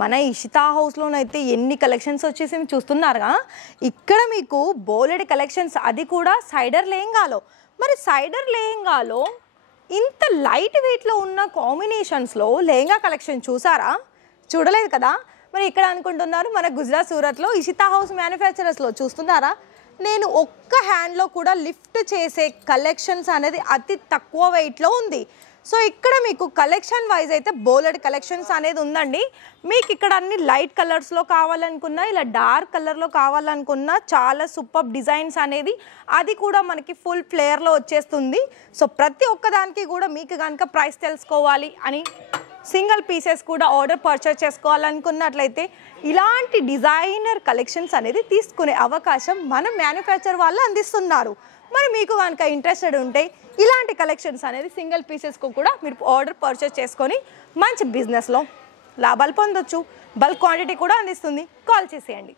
మన ఇషితా హౌస్లోనైతే ఎన్ని కలెక్షన్స్ వచ్చేసి చూస్తున్నారుగా. ఇక్కడ మీకు బోలెడ్ కలెక్షన్స్, అది కూడా సైడర్ లెహంగాలో. మరి సైడర్ లెహంగాలో ఇంత లైట్ వెయిట్లో ఉన్న కాంబినేషన్స్లో లెహంగా కలెక్షన్ చూసారా? చూడలేదు కదా. మరి ఇక్కడ అనుకుంటున్నారు మన గుజరాత్ సూరత్లో ఇషితా హౌస్ మ్యానుఫ్యాక్చరర్స్లో చూస్తున్నారా? నేను ఒక్క హ్యాండ్లో కూడా లిఫ్ట్ చేసే కలెక్షన్స్ అనేది అతి తక్కువ వెయిట్లో ఉంది. సో ఇక్కడ మీకు కలెక్షన్ వైజ్ అయితే బోలెడ్ కలెక్షన్స్ అనేది ఉందండి. మీకు ఇక్కడ అన్ని లైట్ కలర్స్లో కావాలనుకున్నా, ఇలా డార్క్ కలర్లో కావాలనుకున్నా చాలా సూపర్ డిజైన్స్ అనేది అది కూడా మనకి ఫుల్ ఫ్లేయర్లో వచ్చేస్తుంది. సో ప్రతి ఒక్కదానికి కూడా మీకు కనుక ప్రైస్ తెలుసుకోవాలి అని, సింగిల్ పీసెస్ కూడా ఆర్డర్ పర్చేస్ చేసుకోవాలనుకున్నట్లయితే ఇలాంటి డిజైనర్ కలెక్షన్స్ అనేది తీసుకునే అవకాశం మన మ్యానుఫ్యాక్చర్ వాళ్ళు అందిస్తున్నారు. మరి మీకు కనుక ఇంట్రెస్టెడ్ ఉంటే ఇలాంటి కలెక్షన్స్ అనేది సింగిల్ పీసెస్కు కూడా మీరు ఆర్డర్ పర్చేస్ చేసుకొని మంచి బిజినెస్లో లాభాలు పొందొచ్చు. బల్క్ క్వాంటిటీ కూడా అందిస్తుంది. కాల్ చేసేయండి.